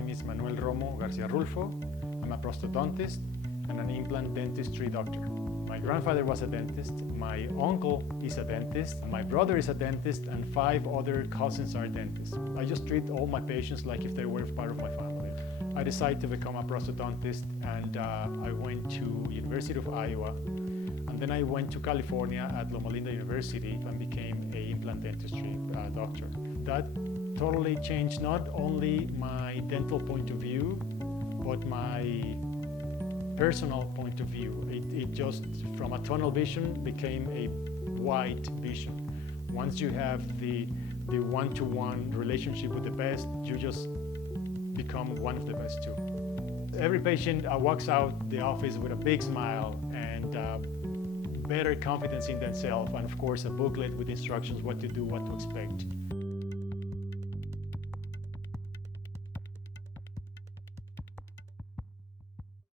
name is Manuel Romo Garcia Rulfo. I'm a prosthodontist and an implant dentistry doctor. My grandfather was a dentist, my uncle is a dentist, my brother is a dentist, and 5 other cousins are dentists. I just treat all my patients like if they were part of my family. I decided to become a prosthodontist, and I went to University of Iowa, and then I went to California at Loma Linda University and became an implant dentistry doctor. That totally changed not only my dental point of view, but my personal point of view. It just, from a tunnel vision, became a wide vision. Once you have the one-to-one relationship with the best, you just become one of the best too. Every patient walks out the office with a big smile and better confidence in themselves, and of course a booklet with instructions what to do, what to expect.